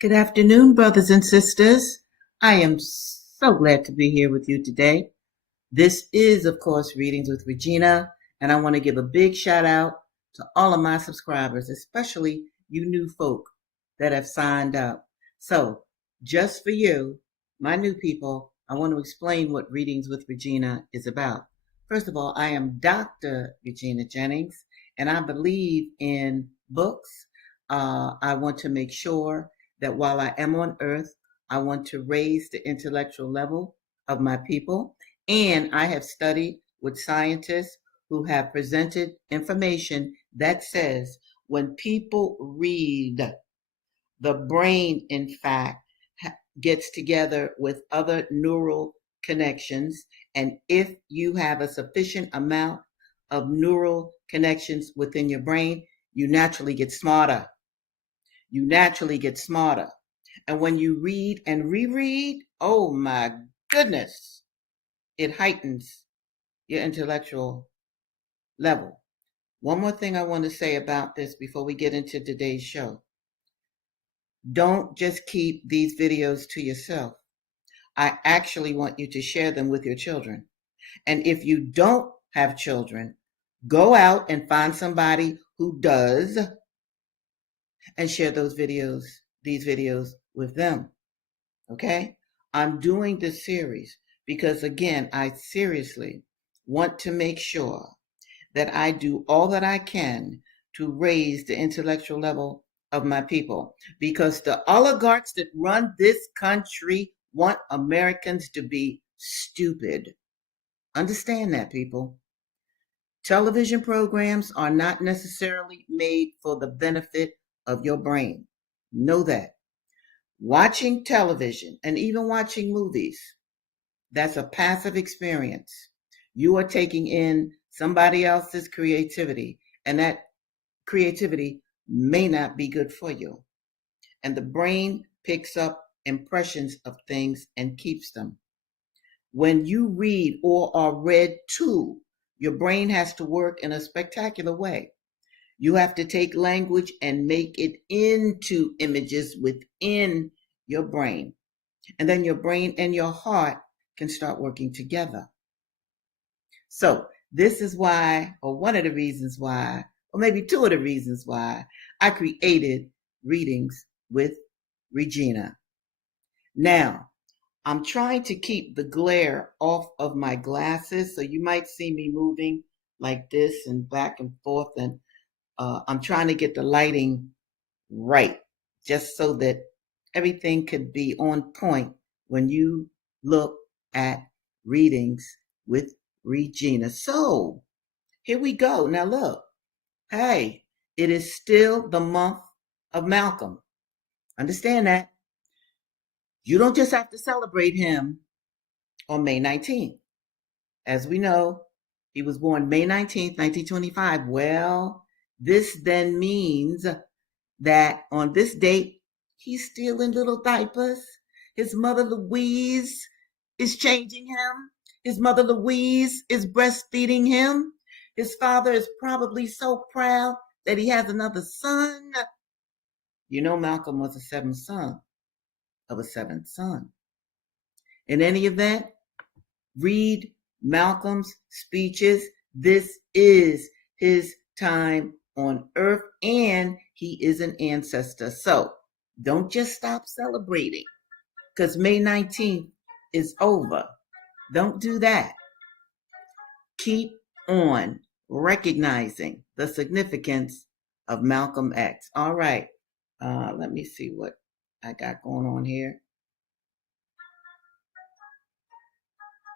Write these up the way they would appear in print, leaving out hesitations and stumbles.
Good afternoon, brothers and sisters. I am so glad to be here with you today. This is, of course, Readings with Regina, and I want to give a big shout out to all of my subscribers, especially you new folk that have signed up. So, just for you, my new people, I want to explain what Readings with Regina is about. First of all, I am Dr. Regina Jennings, and I believe in books. I want to make sure that while I am on earth, I want to raise the intellectual level of my people. And I have studied with scientists who have presented information that says when people read, the brain, in fact, gets together with other neural connections. And if you have a sufficient amount of neural connections within your brain, you naturally get smarter. You naturally get smarter. And when you read and reread, oh my goodness, it heightens your intellectual level. One more thing I want to say about this before we get into today's show. Don't just keep these videos to yourself. I actually want you to share them with your children. And if you don't have children, go out and find somebody who does and share these videos with them. Okay? I'm doing this series because, again, I seriously want to make sure that I do all that I can to raise the intellectual level of my people, because the oligarchs that run this country want Americans to be stupid. Understand that, people. Television programs are not necessarily made for the benefit of your brain. Know that. Watching television and even watching movies, that's a passive experience. You are taking in somebody else's creativity, and that creativity may not be good for you. And the brain picks up impressions of things and keeps them. When you read or are read to, your brain has to work in a spectacular way. You have to take language and make it into images within your brain. And then your brain and your heart can start working together. So this is why, or one of the reasons why, or maybe two of the reasons why I created Readings with Regina. Now, I'm trying to keep the glare off of my glasses, so you might see me moving like this and back and forth, and I'm trying to get the lighting right, just so that everything could be on point when you look at Readings with Regina. So here we go. Now look, hey, it is still the month of Malcolm. Understand that. You don't just have to celebrate him on May 19th. As we know, he was born May 19th, 1925. Well, this then means that on this date, he's still in little diapers. His mother Louise is changing him. His mother Louise is breastfeeding him. His father is probably so proud that he has another son. You know, Malcolm was the seventh son of a seventh son. In any event, read Malcolm's speeches. This is his time on earth, and he is an ancestor. So don't just stop celebrating because May 19th is over. Don't do that. Keep on recognizing the significance of Malcolm X. All right. Let me see what I got going on here.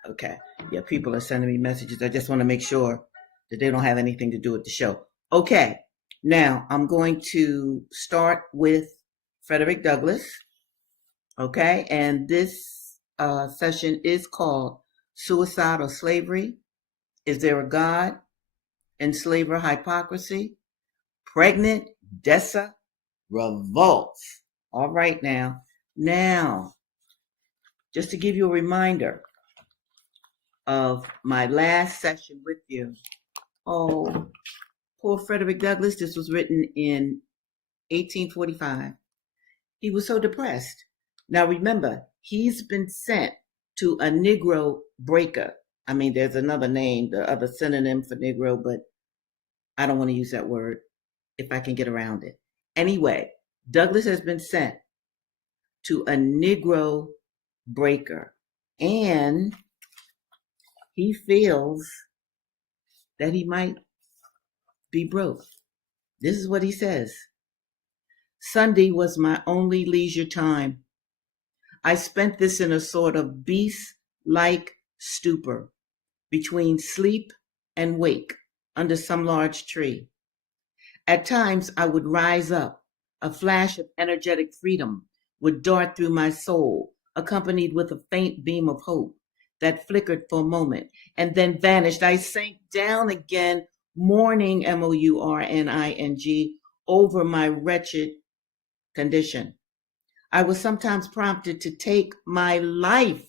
Okay. Yeah, people are sending me messages. I just want to make sure that they don't have anything to do with the show. Okay. Now, I'm going to start with Frederick Douglass. Okay. And this session is called Suicide or Slavery. Is There a God? Enslaver Hypocrisy. Pregnant Dessa. Revolts. All right now. Now, just to give you a reminder of my last session with you. Oh, poor Frederick Douglass. This was written in 1845. He was so depressed. Now remember, he's been sent to a Negro breaker. I mean, there's another name, the other synonym for Negro, but I don't want to use that word if I can get around it. Anyway, Douglass has been sent to a Negro breaker, and he feels that he might be broke. This is what he says. Sunday was my only leisure time. I spent this in a sort of beast-like stupor between sleep and wake under some large tree. At times I would rise up. A flash of energetic freedom would dart through my soul, accompanied with a faint beam of hope that flickered for a moment and then vanished. I sank down again, mourning, mourning, over my wretched condition. I was sometimes prompted to take my life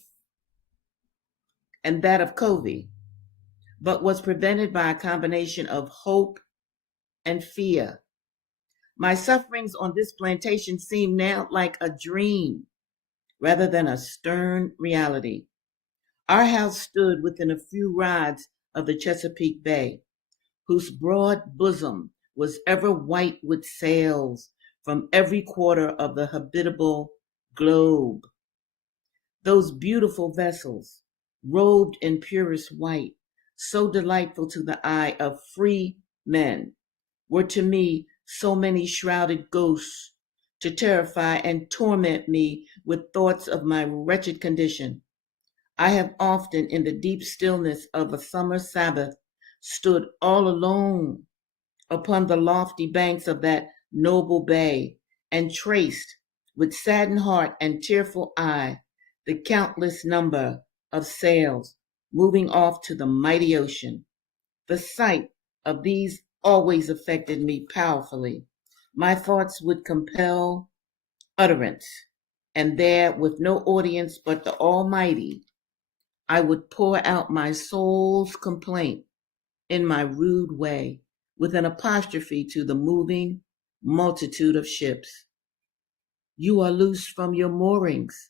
and that of Covey, but was prevented by a combination of hope and fear. My sufferings on this plantation seem now like a dream rather than a stern reality. Our house stood within a few rods of the Chesapeake Bay, whose broad bosom was ever white with sails from every quarter of the habitable globe. Those beautiful vessels, robed in purest white, so delightful to the eye of free men, were to me so many shrouded ghosts to terrify and torment me with thoughts of my wretched condition. I have often, in the deep stillness of a summer Sabbath, stood all alone upon the lofty banks of that noble bay and traced, with saddened heart and tearful eye, the countless number of sails moving off to the mighty ocean. The sight of these always affected me powerfully. My thoughts would compel utterance, and there, with no audience but the Almighty, I would pour out my soul's complaint in my rude way, with an apostrophe to the moving multitude of ships. You are loosed from your moorings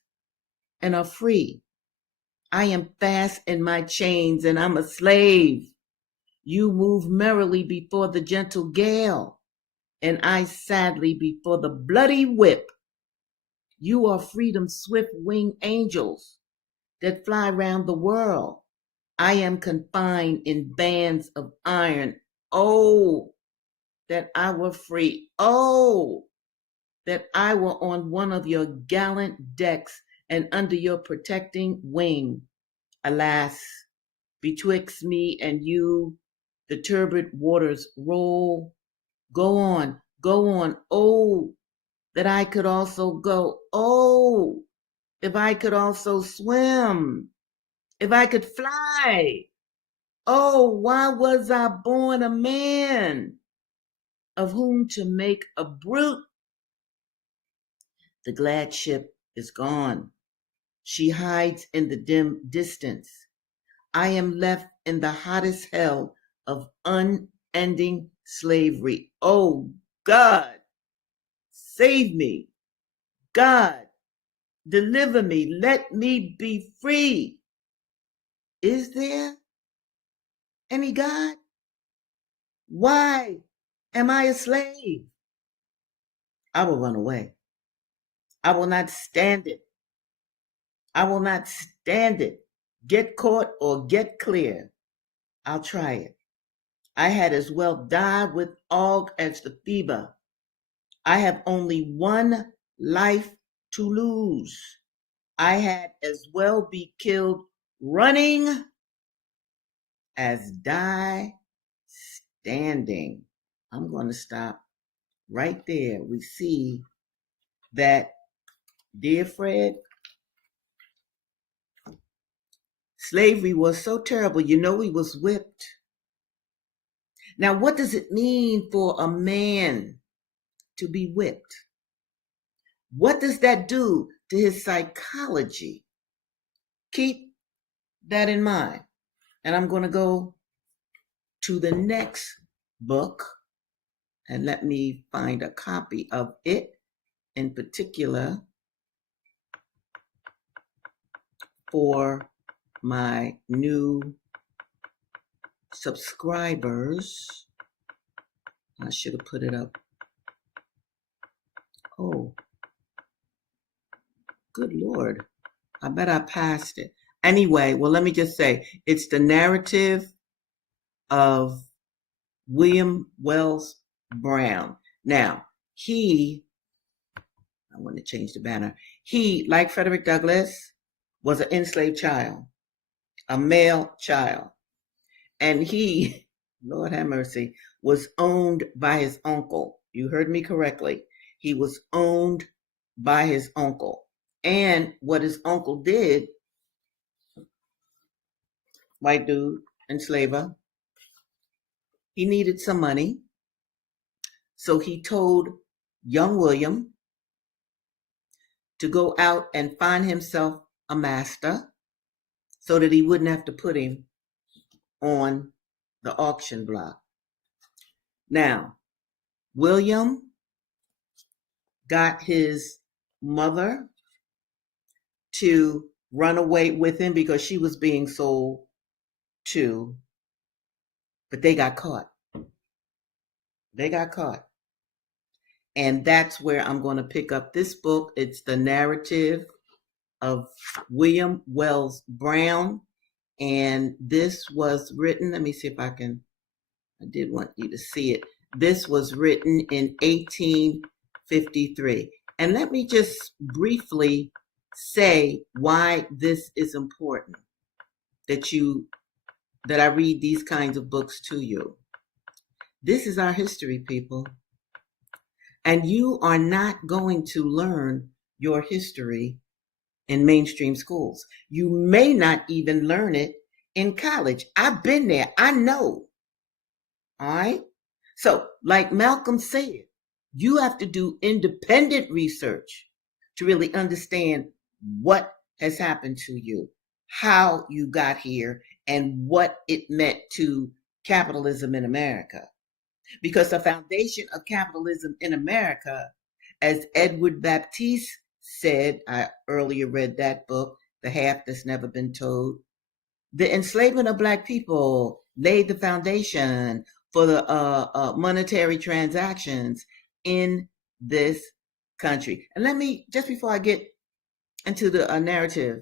and are free. I am fast in my chains and I'm a slave. You move merrily before the gentle gale, and I sadly before the bloody whip. You are freedom's swift-winged angels that fly round the world. I am confined in bands of iron. Oh, that I were free. Oh, that I were on one of your gallant decks and under your protecting wing. Alas, betwixt me and you, the turbid waters roll. Go on, go on. Oh, that I could also go. Oh, if I could also swim. If I could fly. Oh, why was I born a man, of whom to make a brute? The glad ship is gone. She hides in the dim distance. I am left in the hottest hell of unending slavery. Oh, God, save me. God, deliver me. Let me be free. Is there any God? Why am I a slave? I will run away. I will not stand it. I will not stand it. Get caught or get clear. I'll try it. I had as well die with ague as the fever. I have only one life to lose. I had as well be killed running as die standing. I'm going to stop right there. We see that, dear Fred, slavery was so terrible. You know, he was whipped. Now, what does it mean for a man to be whipped? What does that do to his psychology? Keep that in mind. And I'm going to go to the next book, and let me find a copy of it in particular for my new subscribers. I should have put it up. Oh, good Lord. I bet I passed it. Anyway, well, let me just say, it's the narrative of William Wells Brown. Now, I want to change the banner. He, like Frederick Douglass, was an enslaved child, a male child. And he, Lord have mercy, was owned by his uncle. You heard me correctly. He was owned by his uncle. And what his uncle did, white dude, enslaver, he needed some money. So he told young William to go out and find himself a master so that he wouldn't have to put him on the auction block. Now, William got his mother to run away with him because she was being sold too, but they got caught. They got caught. And that's where I'm going to pick up this book. It's the narrative of William Wells Brown. And this was written, let me see if I did want you to see it. This was written in 1853. And let me just briefly say why this is important, that I read these kinds of books to you. This is our history, people. And you are not going to learn your history in mainstream schools. You may not even learn it in college. I've been there. I know. All right? So, like Malcolm said, you have to do independent research to really understand what has happened to you, how you got here, and what it meant to capitalism in America. Because the foundation of capitalism in America, as Edward Baptiste said, I earlier read that book, The Half That's Never Been Told, the enslavement of Black people laid the foundation for the monetary transactions in this country. And let me, just before I get into the narrative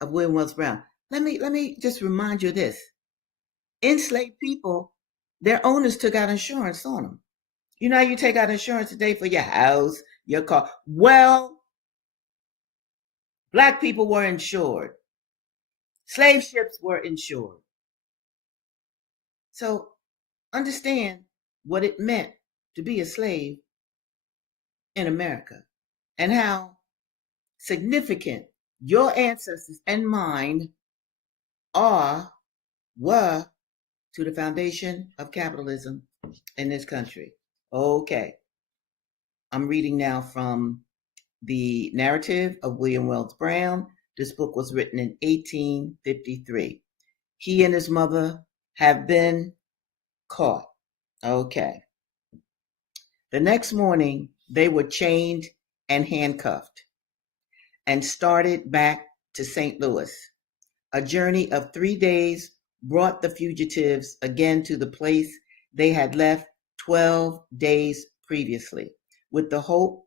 of William Wells Brown, let me just remind you of this. Enslaved people, their owners took out insurance on them. You know how you take out insurance today for your house, your car? Well, Black people were insured. Slave ships were insured. So understand what it meant to be a slave in America and how significant your ancestors and mine were to the foundation of capitalism in this country. Okay. I'm reading now from the narrative of William Wells Brown. This book was written in 1853. He and his mother have been caught. Okay. The next morning, they were chained and handcuffed and started back to St. Louis. A journey of 3 days brought the fugitives again to the place they had left 12 days previously, with the hope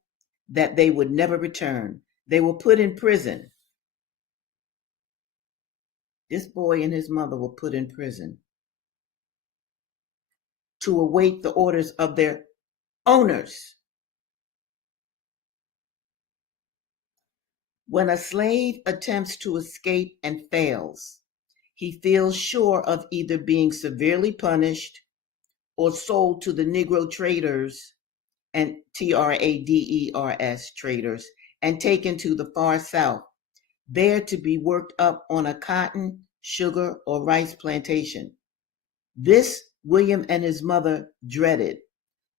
that they would never return. They were put in prison. This boy and his mother were put in prison to await the orders of their owners. When a slave attempts to escape and fails, he feels sure of either being severely punished or sold to the Negro traders and traders traders and taken to the far south, there to be worked up on a cotton, sugar, or rice plantation. This William and his mother dreaded.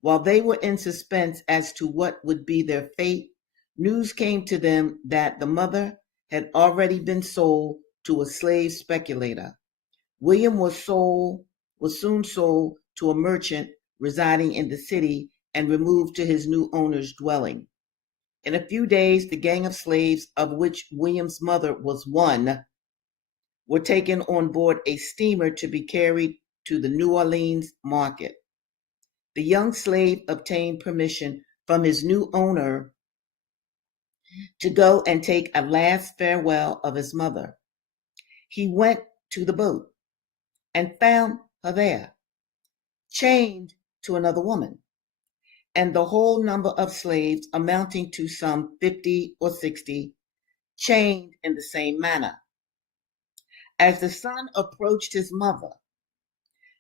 While they were in suspense as to what would be their fate, news came to them that the mother had already been sold to a slave speculator. William was soon sold to a merchant residing in the city and removed to his new owner's dwelling. In a few days, the gang of slaves, of which William's mother was one, were taken on board a steamer to be carried to the New Orleans market. The young slave obtained permission from his new owner to go and take a last farewell of his mother. He went to the boat and found her there, chained to another woman, and the whole number of slaves, amounting to some 50 or 60, chained in the same manner. As the son approached his mother,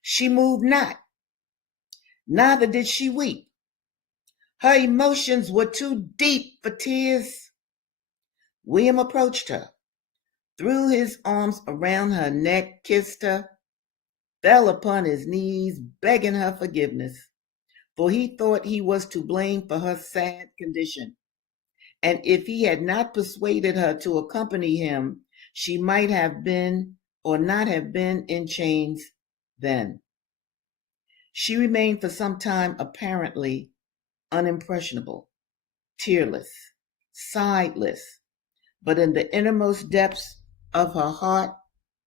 she moved not, neither did she weep. Her emotions were too deep for tears. William approached her, threw his arms around her neck, kissed her, fell upon his knees, begging her forgiveness, for he thought he was to blame for her sad condition. And if he had not persuaded her to accompany him, she might have been or not have been in chains then. She remained for some time apparently unimpressionable, tearless, sightless, but in the innermost depths of her heart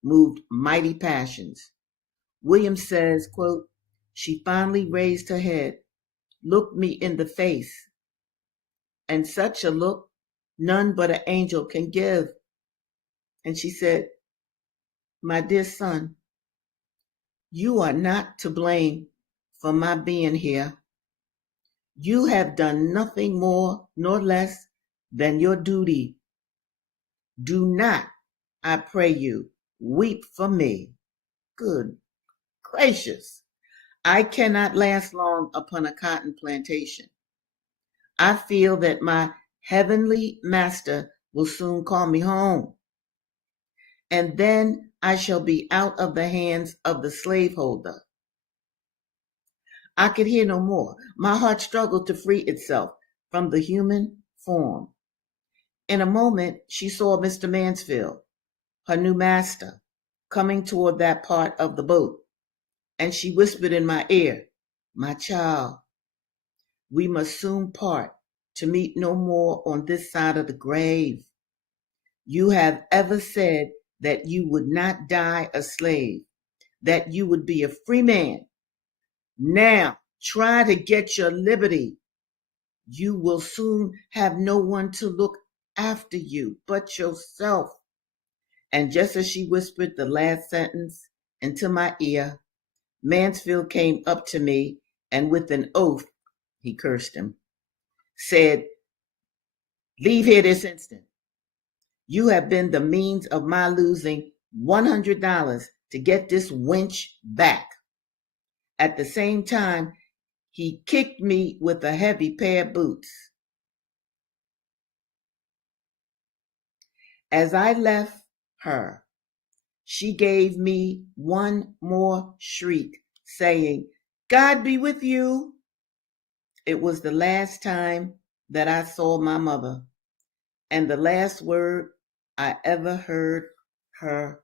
moved mighty passions. William says, quote, she finally raised her head, looked me in the face, and such a look none but an angel can give. And she said, my dear son, you are not to blame for my being here. You have done nothing more nor less than your duty. Do not, I pray you, weep for me. Good gracious. I cannot last long upon a cotton plantation. I feel that my heavenly master will soon call me home, and then I shall be out of the hands of the slaveholder. I could hear no more. My heart struggled to free itself from the human form. In a moment, she saw Mr. Mansfield, her new master, coming toward that part of the boat, and she whispered in my ear, my child, we must soon part to meet no more on this side of the grave. You have ever said that you would not die a slave, that you would be a free man. Now try to get your liberty. You will soon have no one to look after you but yourself. And just as she whispered the last sentence into my ear, Mansfield came up to me and with an oath, he cursed him, said, leave here this instant. You have been the means of my losing $100 to get this wench back. At the same time, he kicked me with a heavy pair of boots. As I left her, she gave me one more shriek, saying, God be with you. It was the last time that I saw my mother, and the last word I ever heard her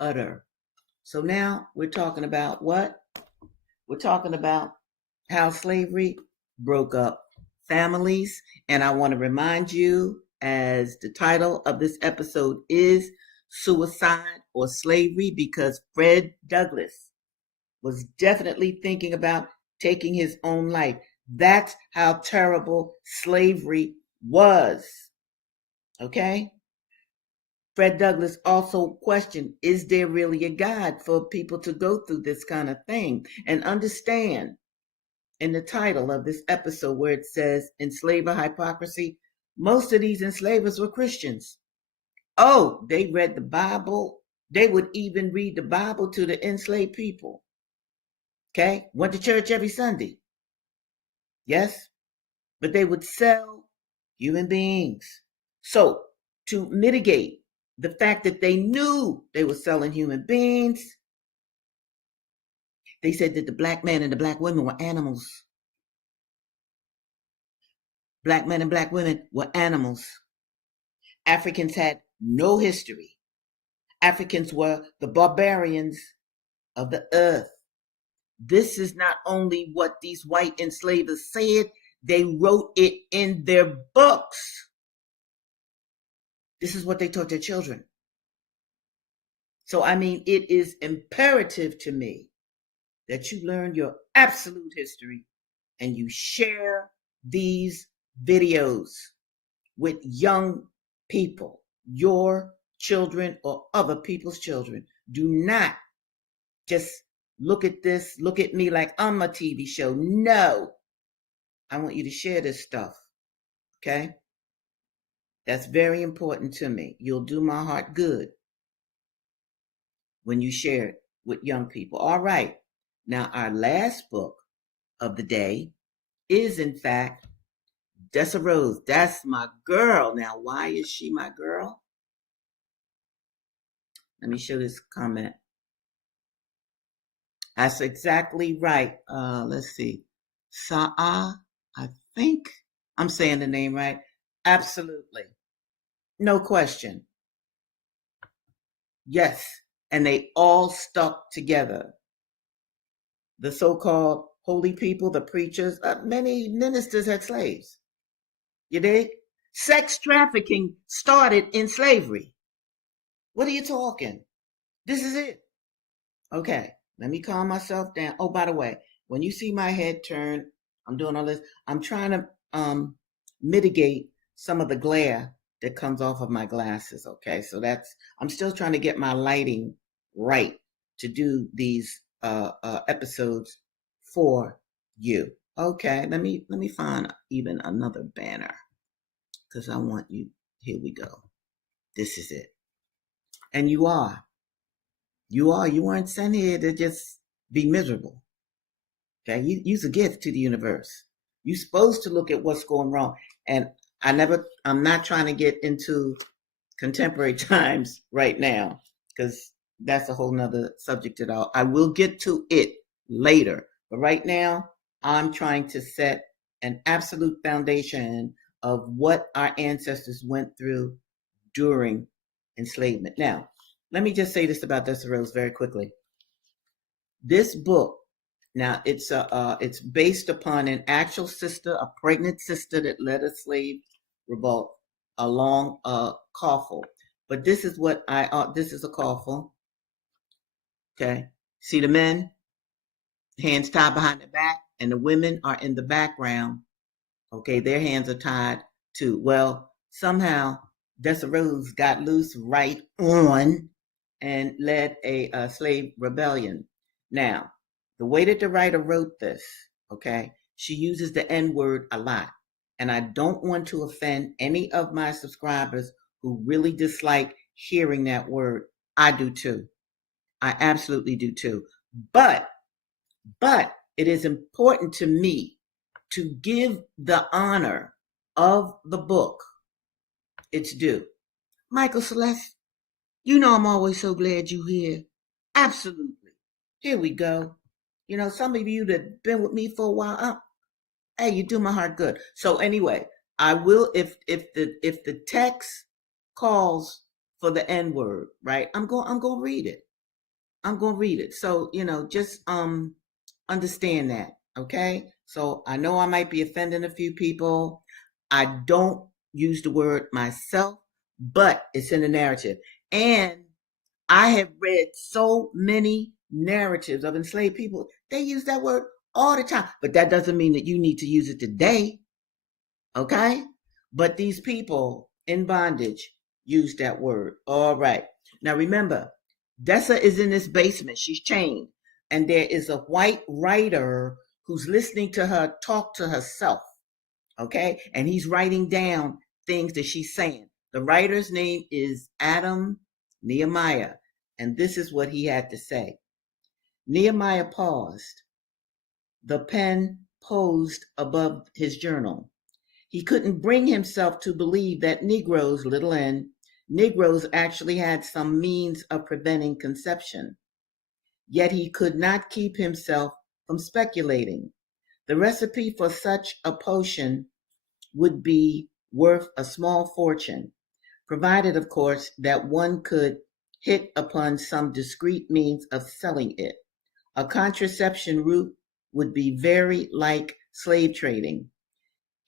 utter. So now we're talking about what? We're talking about how slavery broke up families. And I want to remind you, as the title of this episode is Suicide or Slavery, because Fred Douglass was definitely thinking about taking his own life. That's how terrible slavery was. Okay? Fred Douglass also questioned, is there really a God for people to go through this kind of thing? And understand in the title of this episode where it says Enslaver, Hypocrisy, most of these enslavers were Christians. Oh, they read the Bible. They would even read the Bible to the enslaved people. Okay? Went to church every Sunday. Yes? But they would sell human beings. So, to mitigate the fact that they knew they were selling human beings, they said that the black man and the black women were animals. Black men and black women were animals. Africans had no history. Africans were the barbarians of the earth. This is not only what these white enslavers said, They wrote it in their books. This is what they taught their children. So, I mean, it is imperative to me that you learn your absolute history and you share these videos with young people, your children or other people's children. Do not just look at this, look at me like I'm a TV show. No, I want you to share this stuff, okay? That's very important to me. You'll do my heart good when you share it with young people. All right. Now, our last book of the day is, in fact, Dessa Rose. That's my girl. Now, why is she my girl? Let me show this comment. That's exactly right. Let's see. Sa'a, I think I'm saying the name right. Absolutely. No question. Yes. And they all stuck together. The so-called holy people, the preachers, many ministers had slaves. You dig? Sex trafficking started in slavery. What are you talking? This is it. Okay, let me calm myself down. Oh, by the way, when you see my head turn, I'm doing all this. I'm trying to mitigate some of the glare that comes off of my glasses. Okay, so I'm still trying to get my lighting right to do these episodes for you. Okay, let me find even another banner because I want you. Here we go. This is it, and you are. You weren't sent here to just be miserable. Okay, you's a gift to the universe. You're supposed to look at what's going wrong. And I'm not trying to get into contemporary times right now, because that's a whole nother subject at all. I will get to it later. But right now, I'm trying to set an absolute foundation of what our ancestors went through during enslavement. Now, let me just say this about Dessa Rose very quickly. This book, now it's based upon an actual sister, a pregnant sister that led a slave revolt along a coffle. But this is what this is a coffle. Okay. See the men, hands tied behind their back, and the women are in the background. Okay, their hands are tied too. Well, somehow Dessa Rose got loose right on and led a slave rebellion. Now, the way that the writer wrote this, okay, she uses the N word a lot. And I don't want to offend any of my subscribers who really dislike hearing that word. I do too. I absolutely do too. But it is important to me to give the honor of the book its due. Michael Celeste, you know I'm always so glad you're here. Absolutely. Here we go. You know, some of you that been with me for a while, hey, you do my heart good. So anyway, I will if the text calls for the N word, right? I'm going to read it. I'm going to read it. So, you know, just understand that, okay? So I know I might be offending a few people. I don't use the word myself, but it's in the narrative. And I have read so many narratives of enslaved people. They use that word all the time, but that doesn't mean that you need to use it today, okay? But these people in bondage use that word. All right. Now remember, Dessa is in this basement. She's chained. And there is a white writer who's listening to her talk to herself, okay? And he's writing down things that she's saying. The writer's name is Adam Nehemiah, and this is what he had to say. Nehemiah paused. The pen posed above his journal. He couldn't bring himself to believe that Negroes, little n, Negroes actually had some means of preventing conception. Yet he could not keep himself from speculating. The recipe for such a potion would be worth a small fortune, provided, of course, that one could hit upon some discreet means of selling it. A contraception route would be very like slave trading.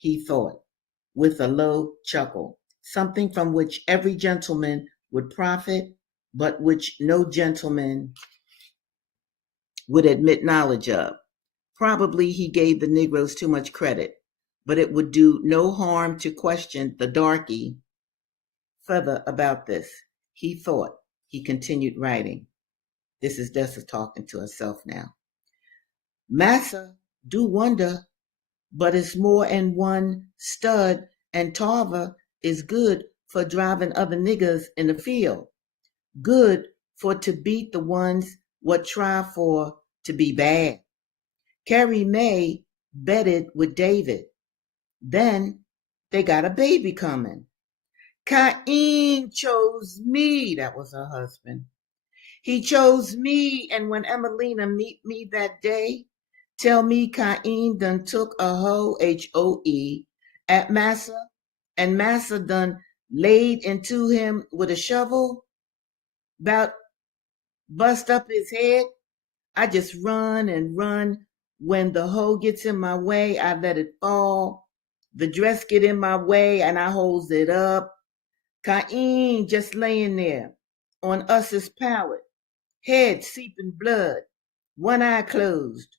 he thought, with a low chuckle, something from which every gentleman would profit, but which no gentleman would admit knowledge of. Probably he gave the Negroes too much credit, but it would do no harm to question the darky further about this. He thought, he continued writing. This is Dessa talking to herself now. Massa do wonder, but it's more in one stud, and Tarver is good for driving other niggers in the field. Good for to beat the ones what try for to be bad. Carrie May bedded with David. Then they got a baby coming. Kaine chose me. That was her husband. He chose me, and when Emelina meet me that day, tell me Kaine done took a hoe, Hoe, at Massa, and Massa done laid into him with a shovel, about bust up his head. I just run and run. When the hoe gets in my way, I let it fall. The dress get in my way, and I holds it up. Kaine just laying there on us's pallet, head seeping blood, one eye closed,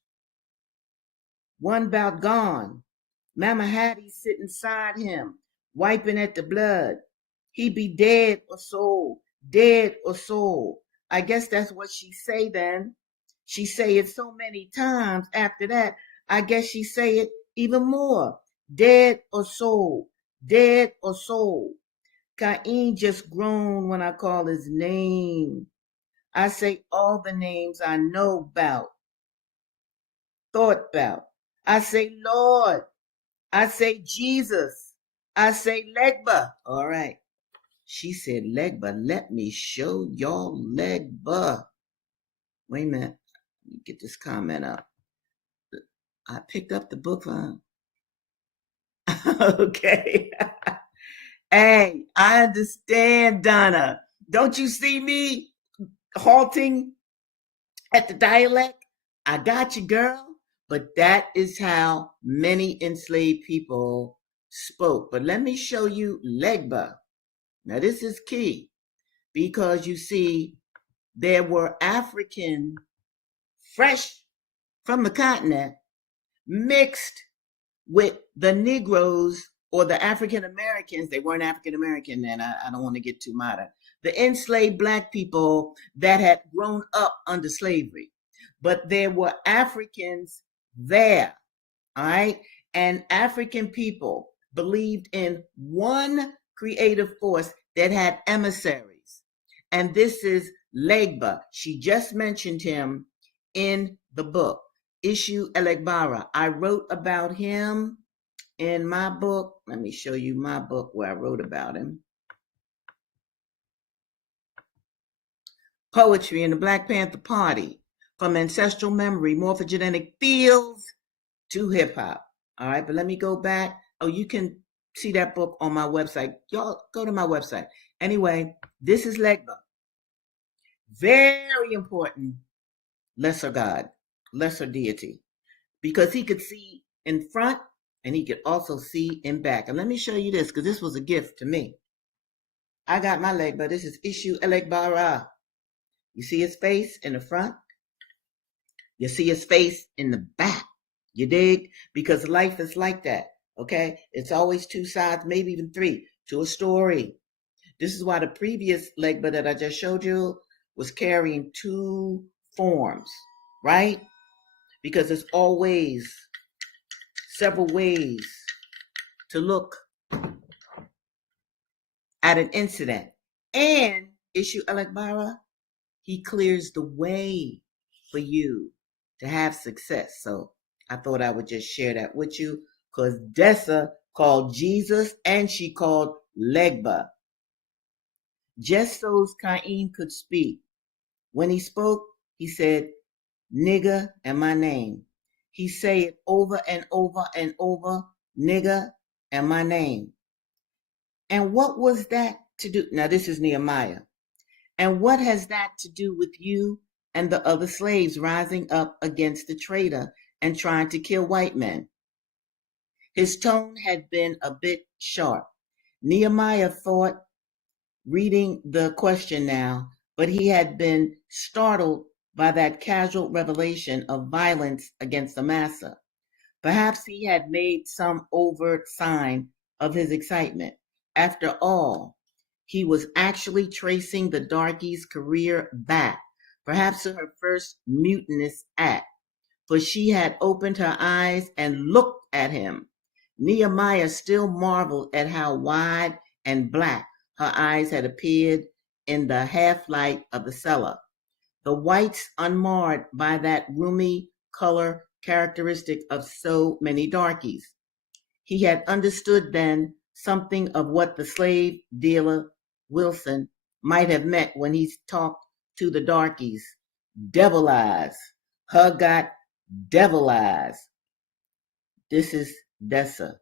one bout gone. Mama Hattie sitting side him, wiping at the blood. He be dead or soul, dead or soul. I guess that's what she say then. She say it so many times after that, I guess she say it even more. Dead or soul, dead or soul. Kaine just groaned when I call his name. I say all the names I know about, thought about. I say Lord. I say Jesus. I say Legba. All right. She said Legba. Let me show y'all Legba. Wait a minute. Let me get this comment up. I picked up the book. Okay. Hey, I understand, Donna. Don't you see me halting at the dialect? I got you, girl. But that is how many enslaved people spoke. But let me show you Legba. Now, this is key because you see, there were African, fresh from the continent, mixed with the Negroes or the African Americans. They weren't African American then. I don't want to get too modern. The enslaved Black people that had grown up under slavery. But there were Africans there, all right? And African people believed in one creative force that had emissaries. And this is Legba. She just mentioned him in the book, Issue Elegbara. I wrote about him in my book. Let me show you my book where I wrote about him. Poetry in the Black Panther Party, from ancestral memory, morphogenetic fields to hip hop. All right, but let me go back. Oh, you can see that book on my website. Y'all go to my website. Anyway, this is Legba. Very important lesser god, lesser deity, because he could see in front and he could also see in back. And let me show you this, because this was a gift to me. I got my Legba. This is Issue Elegbara. You see his face in the front? You see his face in the back. You dig? Because life is like that, okay? It's always two sides, maybe even three, to a story. This is why the previous Legba that I just showed you was carrying two forms, right? Because there's always several ways to look at an incident. And Issue Elegbara, he clears the way for you to have success. So I thought I would just share that with you, because Dessa called Jesus and she called Legba. Just so Kaine could speak. When he spoke, he said, nigga and my name. He say it over and over and over, nigga and my name. And what was that to do? Now, this is Nehemiah. And what has that to do with you and the other slaves rising up against the traitor and trying to kill white men? His tone had been a bit sharp. Nehemiah thought, reading the question now, but he had been startled by that casual revelation of violence against Amasa. Perhaps he had made some overt sign of his excitement. After all, he was actually tracing the darkie's career back, perhaps to her first mutinous act, for she had opened her eyes and looked at him. Nehemiah still marveled at how wide and black her eyes had appeared in the half light of the cellar, the whites unmarred by that rheumy color characteristic of so many darkies. He had understood then something of what the slave dealer Wilson might have meant when he talked to the darkies. Devil eyes. Her got devil eyes. This is Dessa.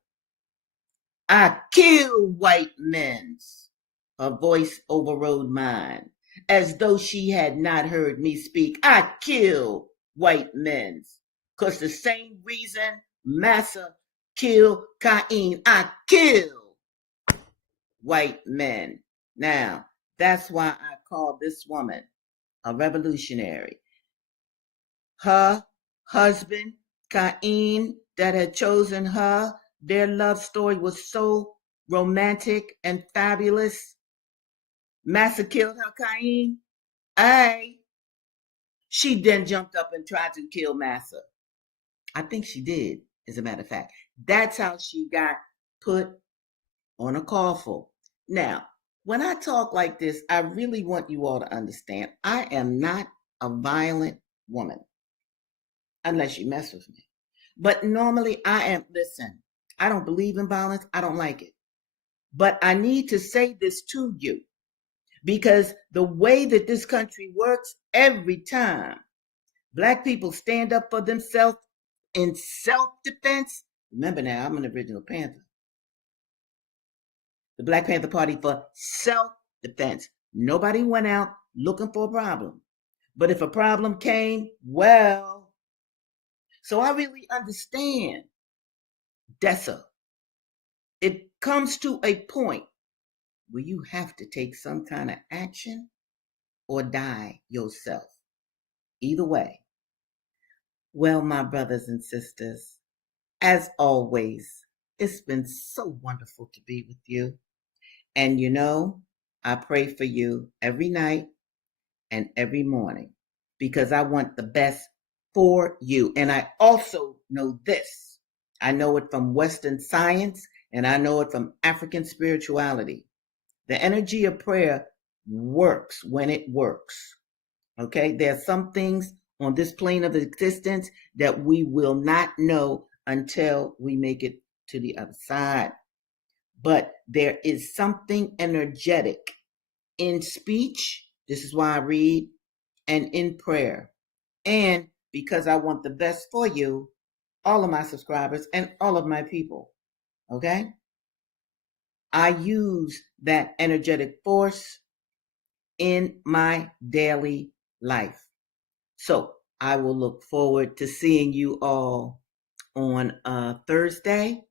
I kill white men. Her voice overrode mine, as though she had not heard me speak. I kill white men, 'cause the same reason Massa killed Kaine. I kill white men. Now, that's why I call this woman a revolutionary. Her husband, Kaine, that had chosen her, their love story was so romantic and fabulous. Massa killed her Kaine. She then jumped up and tried to kill Massa. I think she did, as a matter of fact. That's how she got put on a coffin. Now, when I talk like this, I really want you all to understand I am not a violent woman, unless you mess with me. But normally I am, listen, I don't believe in violence. I don't like it. But I need to say this to you, because the way that this country works, every time Black people stand up for themselves in self-defense. Remember now, I'm an original Panther. The Black Panther Party for self-defense. Nobody went out looking for a problem. But if a problem came, well. So I really understand Dessa. It comes to a point where you have to take some kind of action or die yourself. Either way. Well, my brothers and sisters, as always, it's been so wonderful to be with you. And you know, I pray for you every night and every morning because I want the best for you. And I also know this. I know it from Western science and I know it from African spirituality. The energy of prayer works when it works. Okay? There are some things on this plane of existence that we will not know until we make it to the other side. But there is something energetic in speech. This is why I read, and in prayer. And because I want the best for you, all of my subscribers and all of my people. Okay? I use that energetic force in my daily life. So I will look forward to seeing you all on Thursday.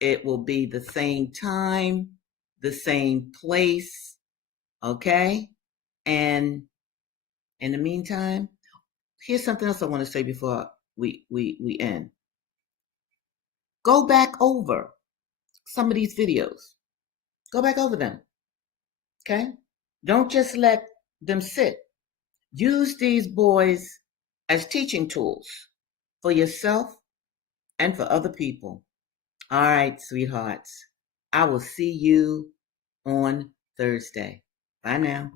It will be the same time, the same place, okay? And in the meantime, here's something else I want to say before we end. Go back over some of these videos. Go back over them, okay? Don't just let them sit. Use these boys as teaching tools for yourself and for other people. All right, sweethearts. I will see you on Thursday. Bye now.